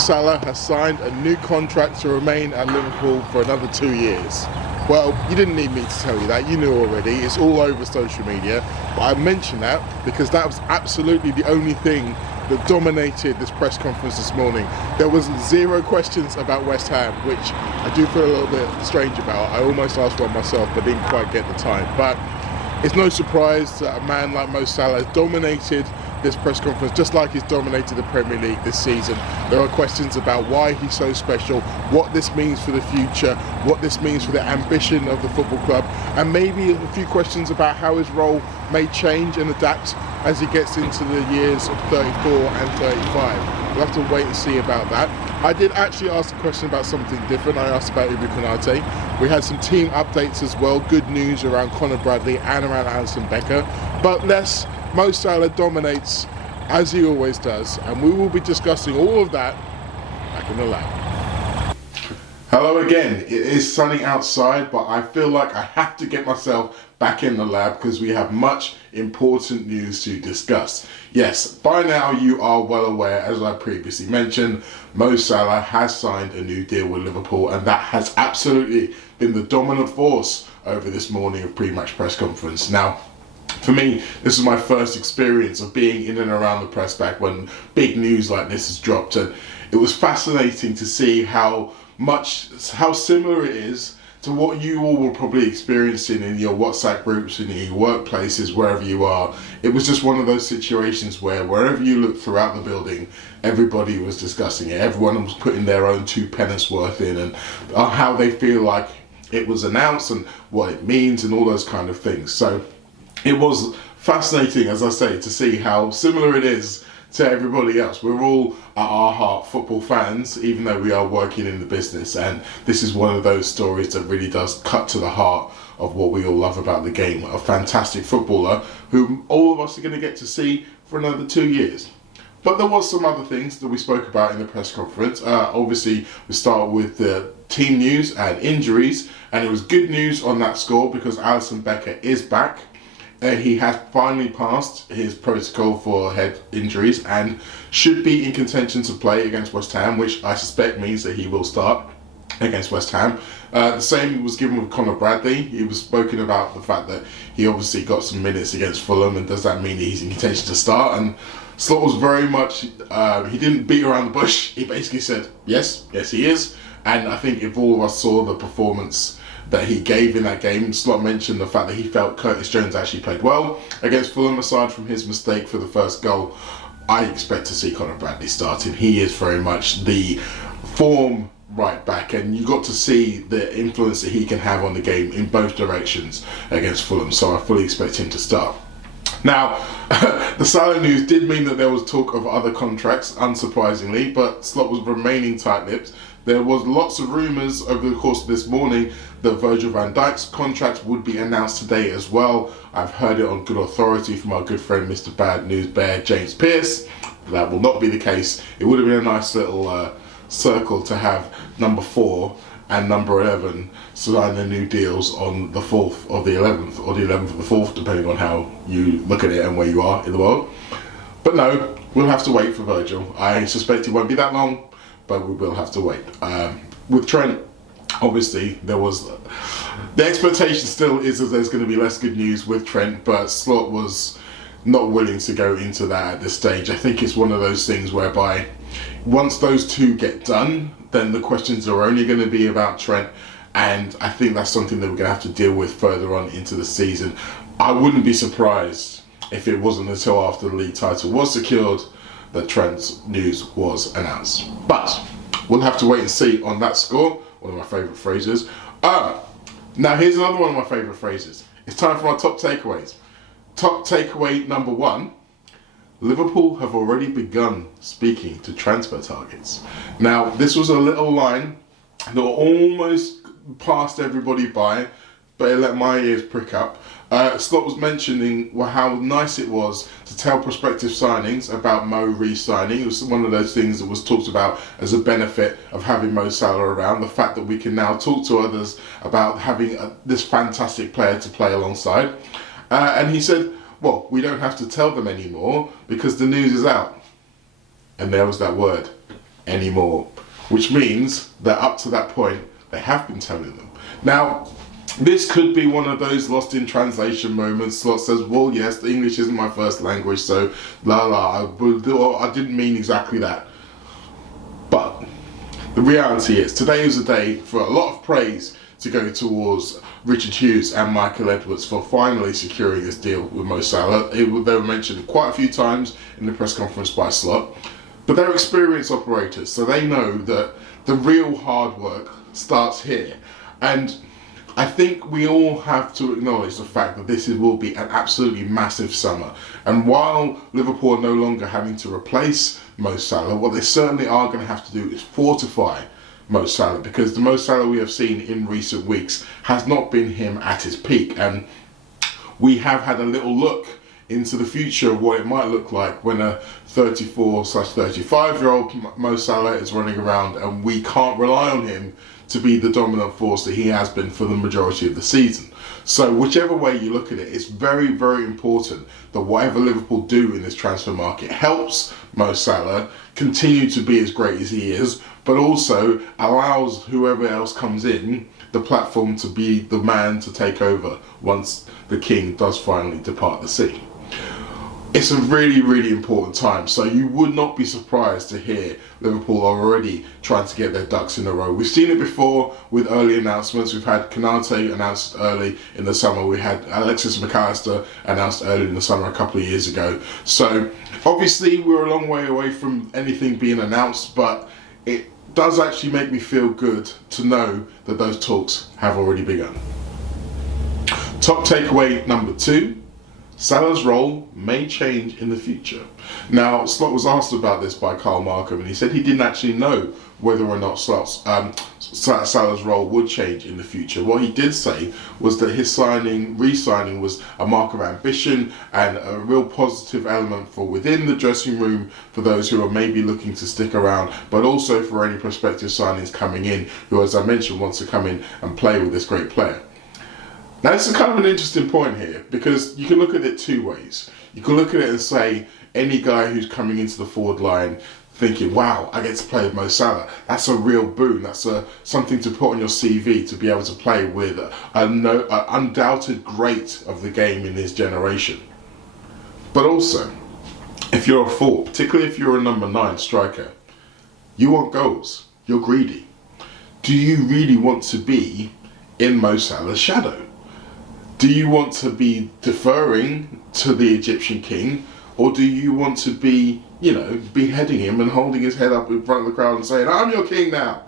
Salah has signed a new contract to remain at Liverpool for another 2 years. Well, you didn't need me to tell you that, you knew already, it's all over social media, but I mentioned that because that was absolutely the only thing that dominated this press conference this morning. There was zero questions about West Ham, which I do feel a little bit strange about. I almost asked one myself, but didn't quite get the time. But it's no surprise that a man like Mo Salah has dominated this press conference, just like he's dominated the Premier League this season. There are questions about why he's so special, what this means for the future, what this means for the ambition of the football club, and maybe a few questions about how his role may change and adapt as he gets into the years of 34 and 35. We'll have to wait and see about that. I did actually ask a question about something different. I asked about Ibu Konate. We had some team updates as well, good news around Conor Bradley and around Alisson Becker, but less. Mo Salah dominates as he always does, and we will be discussing all of that back in the lab. Hello again. It is sunny outside, but I feel like I have to get myself back in the lab because we have much important news to discuss. Yes, by now you are well aware, as I previously mentioned, Mo Salah has signed a new deal with Liverpool, and that has absolutely been the dominant force over this morning of pre-match press conference. Now, for me, this is my first experience of being in and around the press back when big news like this has dropped, and it was fascinating to see how similar it is to what you all were probably experiencing in your WhatsApp groups, in your workplaces, wherever you are. It was just one of those situations where wherever you looked throughout the building, everybody was discussing it. Everyone was putting their own two pence worth in, and how they feel like it was announced and what it means and all those kind of things. So it was fascinating, as I say, to see how similar it is to everybody else. We're all, at our heart, football fans, even though we are working in the business. And this is one of those stories that really does cut to the heart of what we all love about the game. A fantastic footballer who all of us are going to get to see for another 2 years. But there was some other things that we spoke about in the press conference. Obviously, we start with the team news and injuries. And it was good news on that score because Alisson Becker is back. He has finally passed his protocol for head injuries and should be in contention to play against West Ham, which I suspect means that he will start against West Ham. The same was given with Conor Bradley. He was spoken about the fact that he obviously got some minutes against Fulham, and does that mean that he's in contention to start? And Slot was very much, he didn't beat around the bush. He basically said, yes he is. And I think if all of us saw the performance that he gave in that game, Slot mentioned the fact that he felt Curtis Jones actually played well against Fulham, aside from his mistake for the first goal. I expect to see Conor Bradley starting. He is very much the form right back, and you got to see the influence that he can have on the game in both directions against Fulham, so I fully expect him to start. Now, the Salah news did mean that there was talk of other contracts, unsurprisingly, but Slot was remaining tight-lipped. There was lots of rumours over the course of this morning that Virgil van Dijk's contract would be announced today as well. I've heard it on good authority from our good friend Mr. Bad News Bear, James Pearce. That will not be the case. It would have been a nice little circle to have number 4 and number 11 sign the new deals on the 4th of the 11th, or the 11th of the 4th, depending on how you look at it and where you are in the world. But no, we'll have to wait for Virgil. I suspect it won't be that long, but we will have to wait. With Trent, obviously, there was the expectation still is that there's going to be less good news with Trent, but Slot was not willing to go into that at this stage. I think it's one of those things whereby once those two get done, then the questions are only going to be about Trent, and I think that's something that we're going to have to deal with further on into the season. I wouldn't be surprised if it wasn't until after the league title was secured that Trent's news was announced. But we'll have to wait and see on that score. One of my favourite phrases. Now here's another one of my favourite phrases. It's time for our top takeaways. Top takeaway number 1. Liverpool have already begun speaking to transfer targets. Now, this was a little line that almost passed everybody by, but it let my ears prick up. Slot was mentioning how nice it was to tell prospective signings about Mo re-signing. It was one of those things that was talked about as a benefit of having Mo Salah around. The fact that we can now talk to others about having this fantastic player to play alongside. And he said, well, we don't have to tell them anymore because the news is out. And there was that word, anymore, which means that up to that point, they have been telling them. Now, this could be one of those lost in translation moments. Slot says, well, yes, the English isn't my first language, so I didn't mean exactly that. But the reality is, today is a day for a lot of praise to go towards Richard Hughes and Michael Edwards for finally securing this deal with Mo Salah. They were mentioned quite a few times in the press conference by Slot, but they're experienced operators, so they know that the real hard work starts here. And I think we all have to acknowledge the fact that this will be an absolutely massive summer. And while Liverpool are no longer having to replace Mo Salah, what they certainly are going to have to do is fortify Mo Salah, because the Mo Salah we have seen in recent weeks has not been him at his peak. And we have had a little look into the future of what it might look like when a 34/35-year-old Mo Salah is running around and we can't rely on him to be the dominant force that he has been for the majority of the season. So whichever way you look at it, it's very, very important that whatever Liverpool do in this transfer market helps Mo Salah continue to be as great as he is, but also allows whoever else comes in the platform to be the man to take over once the king does finally depart the sea. It's a really, really important time, so you would not be surprised to hear Liverpool are already trying to get their ducks in a row. We've seen it before with early announcements. We've had Konate announced early in the summer. We had Alexis McAllister announced early in the summer a couple of years ago. So obviously we're a long way away from anything being announced, but it does actually make me feel good to know that those talks have already begun. Top takeaway number 2. Salah's role may change in the future. Now, Slot was asked about this by Carl Markham, and he said he didn't actually know whether or not Salah's role would change in the future. What he did say was that his re-signing was a mark of ambition and a real positive element for within the dressing room for those who are maybe looking to stick around, but also for any prospective signings coming in who, as I mentioned, wants to come in and play with this great player. Now, this is kind of an interesting point here, because you can look at it two ways. You can look at it and say, any guy who's coming into the forward line thinking, wow, I get to play with Mo Salah, that's a real boon. That's something to put on your CV, to be able to play with an undoubted great of the game in this generation. But also, if you're a forward, particularly if you're a number 9 striker, you want goals, you're greedy. Do you really want to be in Mo Salah's shadow? Do you want to be deferring to the Egyptian king, or do you want to be, beheading him and holding his head up in front of the crowd and saying, I'm your king now?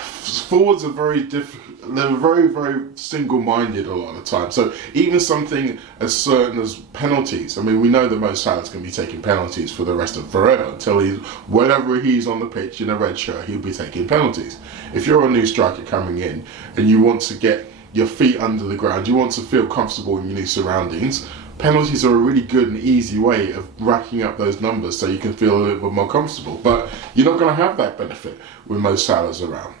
Forwards are very difficult. They're very, very single-minded a lot of the time. So even something as certain as penalties. I mean, we know that Mo Salah's going to be taking penalties for the rest of forever until whenever he's on the pitch in a red shirt, he'll be taking penalties. If you're a new striker coming in and you want to get your feet under the ground, you want to feel comfortable in your new surroundings, penalties are a really good and easy way of racking up those numbers so you can feel a little bit more comfortable. But you're not going to have that benefit with Mo Salah's around.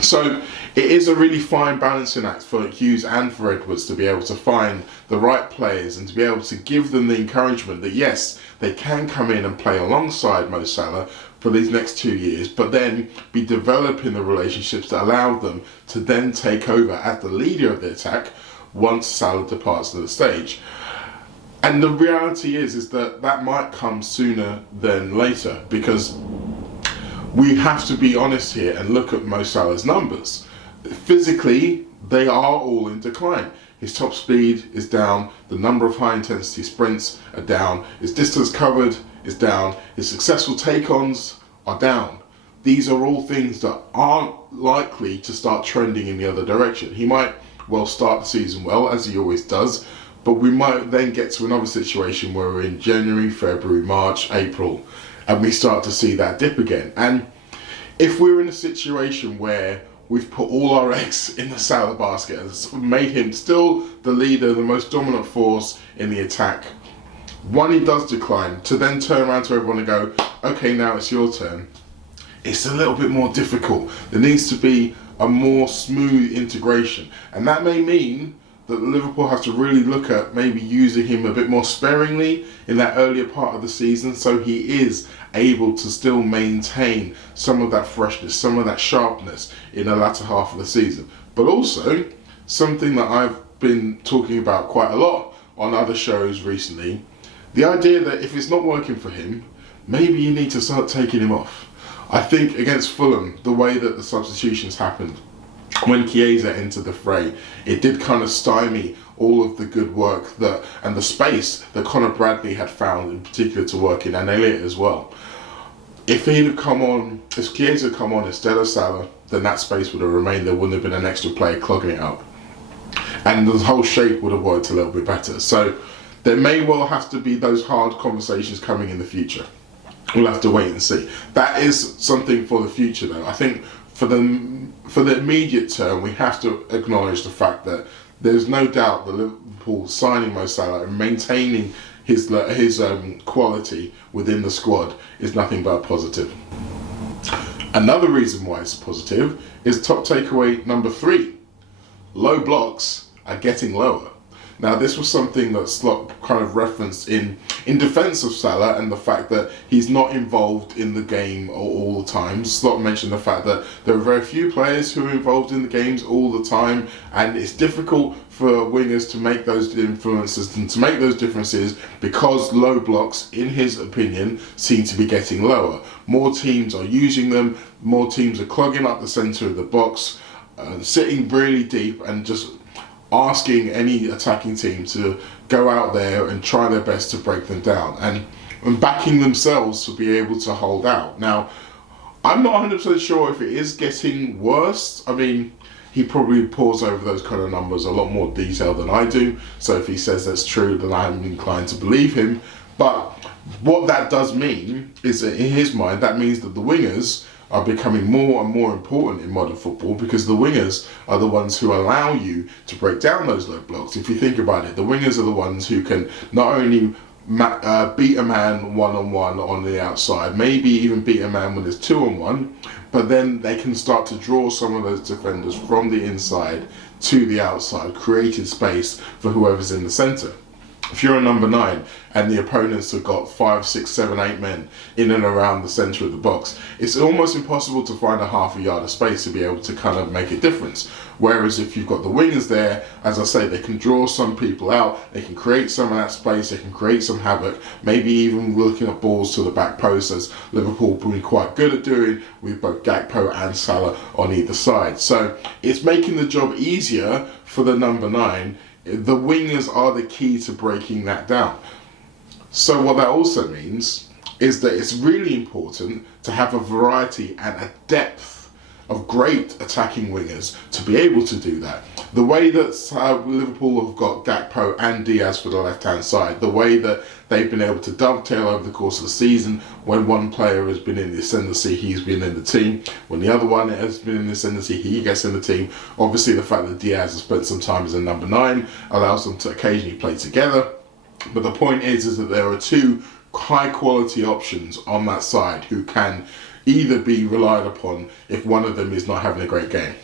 So it is a really fine balancing act for Hughes and for Edwards to be able to find the right players and to be able to give them the encouragement that yes, they can come in and play alongside Mo Salah for these next 2 years, but then be developing the relationships that allow them to then take over as the leader of the attack once Salah departs the stage. And the reality is that might come sooner than later, because we have to be honest here and look at Mo Salah's numbers. Physically, they are all in decline. His top speed is down, the number of high intensity sprints are down, his distance covered is down, his successful take-ons are down. These are all things that aren't likely to start trending in the other direction. He might well start the season well, as he always does, but we might then get to another situation where we're in January, February, March, April, and we start to see that dip again. And if we're in a situation where we've put all our eggs in the Salah basket and made him still the leader, the most dominant force in the attack, when he does decline, to then turn around to everyone and go, okay, now it's your turn, it's a little bit more difficult. There needs to be a more smooth integration. And that may mean that Liverpool have to really look at maybe using him a bit more sparingly in that earlier part of the season, so he is able to still maintain some of that freshness, some of that sharpness in the latter half of the season. But also, something that I've been talking about quite a lot on other shows recently, the idea that if it's not working for him, maybe you need to start taking him off. I think against Fulham, the way that the substitutions happened, when Chiesa entered the fray, it did kind of stymie all of the good work that and the space that Conor Bradley had found, in particular, to work in, and Elliott as well. If Chiesa had come on instead of Salah, then that space would have remained. There wouldn't have been an extra player clogging it up, and the whole shape would have worked a little bit better. So there may well have to be those hard conversations coming in the future. We'll have to wait and see. That is something for the future, though. I think for the immediate term, we have to acknowledge the fact that there's no doubt that Liverpool signing Mo Salah and maintaining his quality within the squad is nothing but positive. Another reason why it's positive is top takeaway number 3. Low blocks are getting lower. Now, this was something that Slot kind of referenced in defence of Salah and the fact that he's not involved in the game all the time. Slot mentioned the fact that there are very few players who are involved in the games all the time, and it's difficult for wingers to make those influences and to make those differences because low blocks, in his opinion, seem to be getting lower. More teams are using them, more teams are clogging up the centre of the box, sitting really deep and just asking any attacking team to go out there and try their best to break them down and backing themselves to be able to hold out. Now, I'm not 100% sure if it is getting worse. I mean, he probably pours over those kind of numbers a lot more detail than I do, so if he says that's true, then I'm inclined to believe him. But what that does mean is that in his mind, that means that the wingers are becoming more and more important in modern football, because the wingers are the ones who allow you to break down those low blocks. If you think about it, the wingers are the ones who can not only beat a man one-on-one on the outside, maybe even beat a man when there's 2-on-1, but then they can start to draw some of those defenders from the inside to the outside, creating space for whoever's in the centre. If you're a number 9 and the opponents have got 5, 6, 7, 8 men in and around the centre of the box, it's almost impossible to find a half a yard of space to be able to kind of make a difference. Whereas if you've got the wingers there, as I say, they can draw some people out, they can create some of that space, they can create some havoc, maybe even looking at balls to the back post, as Liverpool have been quite good at doing with both Gakpo and Salah on either side. So it's making the job easier for the number 9. The wingers are the key to breaking that down. So what that also means is that it's really important to have a variety and a depth of great attacking wingers to be able to do that. The way that Liverpool have got Gakpo and Diaz for the left-hand side, the way that they've been able to dovetail over the course of the season, when one player has been in the ascendancy, he's been in the team. When the other one has been in the ascendancy, he gets in the team. Obviously, the fact that Diaz has spent some time as a number 9 allows them to occasionally play together. But the point is that there are 2 high-quality options on that side who can either be relied upon if one of them is not having a great game.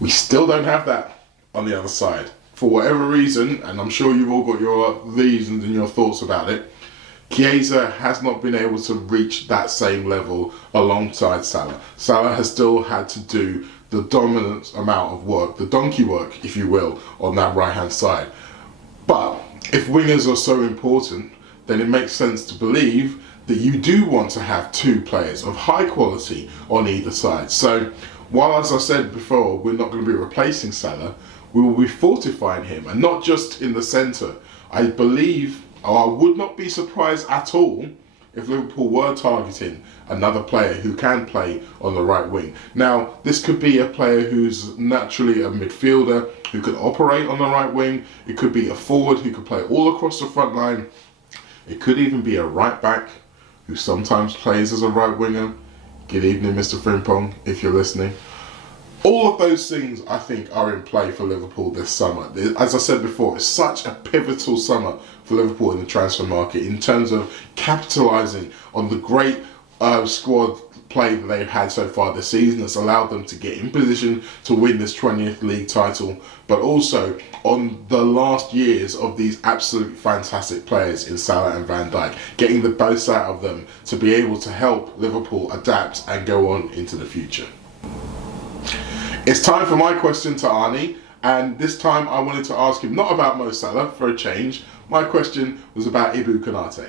We still don't have that on the other side. For whatever reason, and I'm sure you've all got your reasons and your thoughts about it, Chiesa has not been able to reach that same level alongside Salah. Salah has still had to do the dominant amount of work, the donkey work, if you will, on that right-hand side. But if wingers are so important, then it makes sense to believe that you do want to have 2 players of high quality on either side. So while, as I said before, we're not going to be replacing Salah, we will be fortifying him, and not just in the centre. I believe, or I would not be surprised at all, if Liverpool were targeting another player who can play on the right wing. Now, this could be a player who's naturally a midfielder, who could operate on the right wing. It could be a forward who could play all across the front line. It could even be a right back who sometimes plays as a right winger. Good evening, Mr. Frimpong, if you're listening. All of those things, I think, are in play for Liverpool this summer. As I said before, it's such a pivotal summer for Liverpool in the transfer market in terms of capitalising on the great squad play that they've had so far this season that's allowed them to get in position to win this 20th league title, but also on the last years of these absolute fantastic players in Salah and Van Dijk, getting the most out of them to be able to help Liverpool adapt and go on into the future. It's time for my question to Arne, and this time I wanted to ask him not about Mo Salah for a change. My question was about Ibou Konate.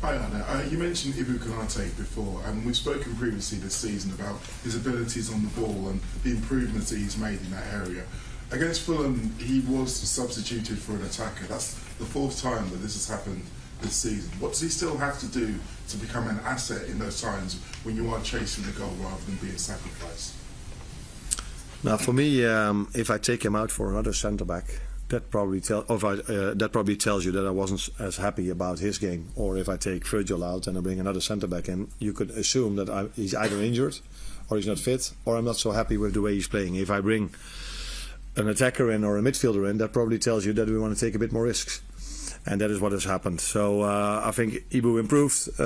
Hi Arne, you mentioned Ibou Konate before, and we've spoken previously this season about his abilities on the ball and the improvements that he's made in that area. Against Fulham, he was substituted for an attacker. That's the fourth time that this has happened this season. What does he still have to do to become an asset in those times when you are chasing the goal rather than being sacrificed? Now, for me, if I take him out for another centre-back, that probably tells you that I wasn't as happy about his game. Or if I take Virgil out and I bring another centre-back in, you could assume that he's either injured or he's not fit, or I'm not so happy with the way he's playing. If I bring an attacker in or a midfielder in, that probably tells you that we want to take a bit more risks. And that is what has happened. So I think Ibou improved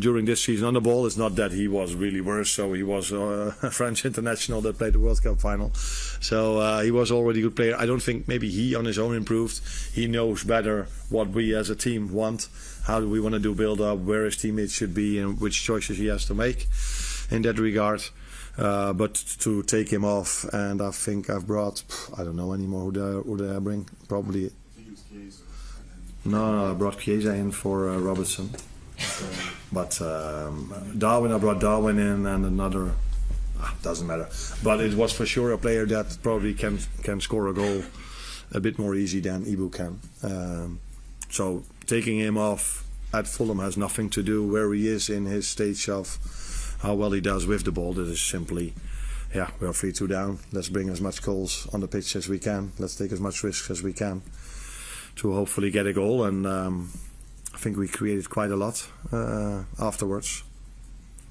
during this season on the ball. It's not that he was really worse. So he was a French international that played the World Cup final. So he was already a good player. I don't think maybe he on his own improved. He knows better what we as a team want. How do we want to do build up, where his teammates should be, and which choices he has to make in that regard. But to take him off, and I think I've brought, I don't know anymore who did I bring? Probably. No, I brought Chiesa in for Robertson. But Darwin, I brought Darwin in, and another, doesn't matter. But it was for sure a player that probably can score a goal a bit more easy than Ibou can. So taking him off at Fulham has nothing to do where he is in his stage of how well he does with the ball. That is simply, we are 3-2 down. Let's bring as much goals on the pitch as we can. Let's take as much risks as we can to hopefully get a goal, and I think we created quite a lot afterwards.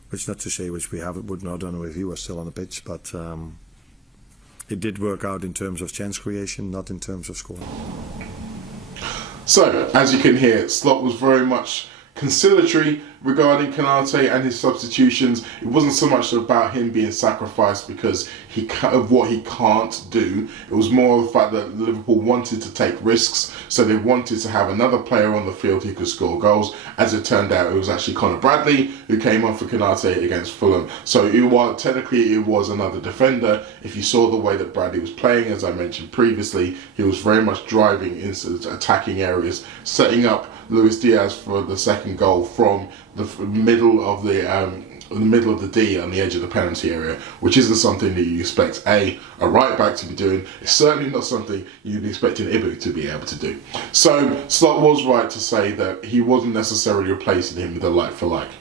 Which not to say which we would not done if he was still on the pitch, but it did work out in terms of chance creation, not in terms of scoring. So, as you can hear, Slot was very much conciliatory regarding Konate and his substitutions. It wasn't so much about him being sacrificed because of what he can't do. It was more the fact that Liverpool wanted to take risks, so they wanted to have another player on the field who could score goals. As it turned out, it was actually Conor Bradley who came on for Konate against Fulham. So technically it was another defender. If you saw the way that Bradley was playing, as I mentioned previously, he was very much driving into attacking areas, setting up Luis Diaz for the second goal from the middle of the D on the edge of the penalty area, which isn't something that you expect a right back to be doing. It's certainly not something you'd be expecting Ibou to be able to do. So Slot was right to say that he wasn't necessarily replacing him with a like for like,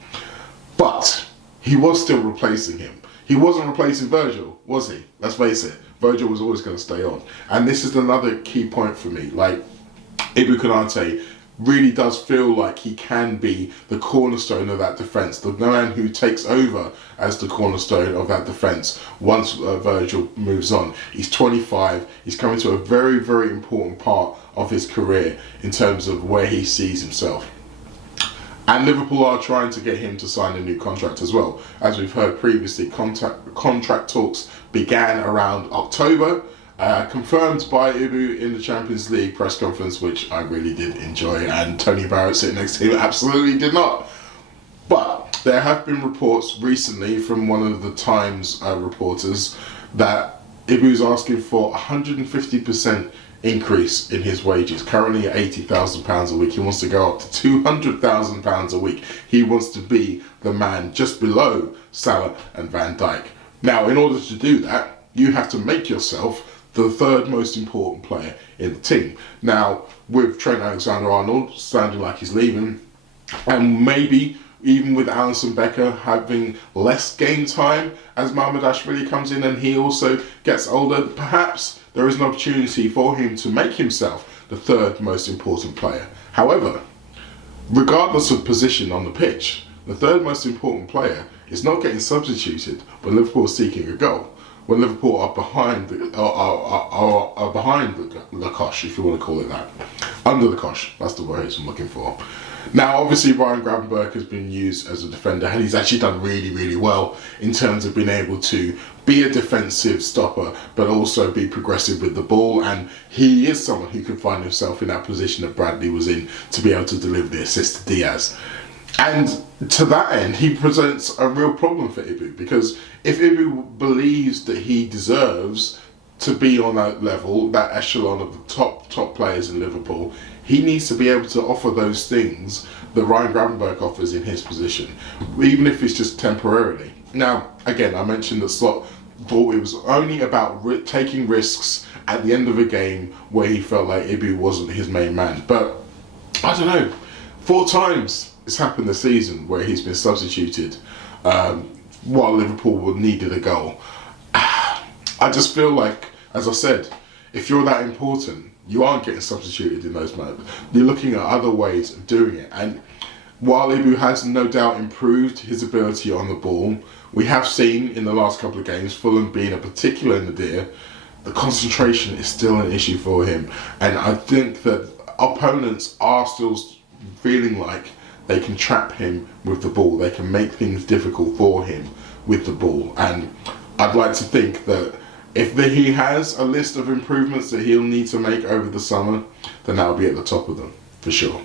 but he was still replacing him. He wasn't replacing Virgil, was he? Let's face it, Virgil was always going to stay on. And this is another key point for me. Like, Ibou Konate really does feel like he can be the cornerstone of that defence, the man who takes over as the cornerstone of that defence once Virgil moves on. He's 25, he's coming to a very, very important part of his career in terms of where he sees himself. And Liverpool are trying to get him to sign a new contract as well. As we've heard previously, contract talks began around October. Confirmed by Ibou in the Champions League press conference, which I really did enjoy, and Tony Barrett sitting next to him absolutely did not. But there have been reports recently from one of the Times reporters that Ibou's asking for 150% increase in his wages. Currently at £80,000 a week, he wants to go up to £200,000 a week. He wants to be the man just below Salah and Van Dijk. Now, in order to do that, you have to make yourself the third most important player in the team. Now, with Trent Alexander-Arnold sounding like he's leaving, and maybe even with Alisson Becker having less game time as Mamardashvili comes in and he also gets older, perhaps there is an opportunity for him to make himself the third most important player. However, regardless of position on the pitch, the third most important player is not getting substituted when Liverpool is seeking a goal. When Liverpool are behind the cosh, if you want to call it that. Under the cosh, that's the word I'm looking for. Now, obviously, Ryan Gravenberch has been used as a defender, and he's actually done really, really well in terms of being able to be a defensive stopper, but also be progressive with the ball. And he is someone who can find himself in that position that Bradley was in to be able to deliver the assist to Diaz. And to that end, he presents a real problem for Ibu, because if Ibu believes that he deserves to be on that level, that echelon of the top players in Liverpool, he needs to be able to offer those things that Ryan Gravenberch offers in his position, even if it's just temporarily. Now, again, I mentioned that Slot thought it was only about taking risks at the end of a game where he felt like Ibu wasn't his main man. But, I don't know, 4 times it's happened this season where he's been substituted while Liverpool needed a goal. I just feel like, as I said, if you're that important, you aren't getting substituted in those moments. You're looking at other ways of doing it. And while Ibu has no doubt improved his ability on the ball, we have seen in the last couple of games, Fulham being a particular nadir, the concentration is still an issue for him. And I think that opponents are still feeling like they can trap him with the ball. They can make things difficult for him with the ball. And I'd like to think that if he has a list of improvements that he'll need to make over the summer, then that'll be at the top of them, for sure.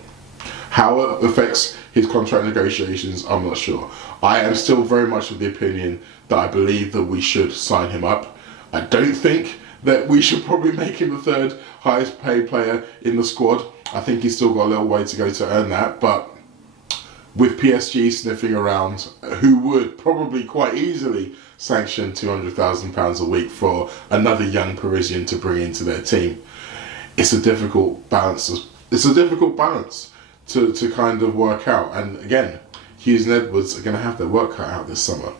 How it affects his contract negotiations, I'm not sure. I am still very much of the opinion that I believe that we should sign him up. I don't think that we should probably make him the 3rd highest paid player in the squad. I think he's still got a little way to go to earn that, but with PSG sniffing around, who would probably quite easily sanction £200,000 a week for another young Parisian to bring into their team, it's a difficult balance. It's a difficult balance to kind of work out. And again, Hughes and Edwards are going to have their work cut out this summer.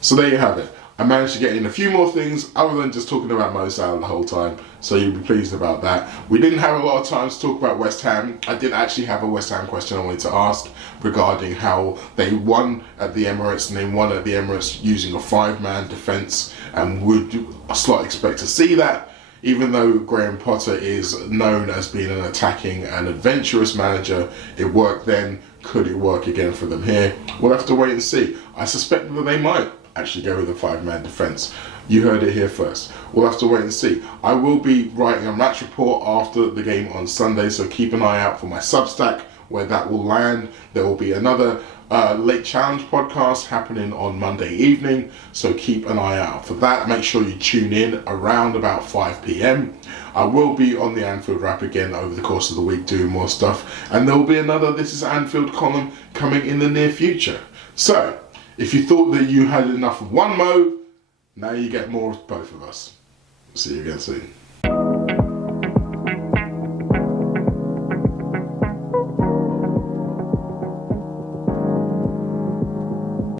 So there you have it. I managed to get in a few more things other than just talking about Mo Salah the whole time, so you'll be pleased about that. We didn't have a lot of time to talk about West Ham. I did actually have a West Ham question I wanted to ask regarding how they won at the Emirates, and they won at the Emirates using a 5-man defence, and would Slot expect to see that? Even though Graham Potter is known as being an attacking and adventurous manager, it worked then. Could it work again for them here? We'll have to wait and see. I suspect that they might actually go with a 5-man defence. You heard it here first. We'll have to wait and see. I will be writing a match report after the game on Sunday, so keep an eye out for my Substack where that will land. There will be another Late Challenge podcast happening on Monday evening, so keep an eye out for that. Make sure you tune in around about 5 p.m. I will be on the Anfield Wrap again over the course of the week doing more stuff, and there will be another This is Anfield column coming in the near future. So, if you thought that you had enough of one Mo, now you get more of both of us. See you again soon.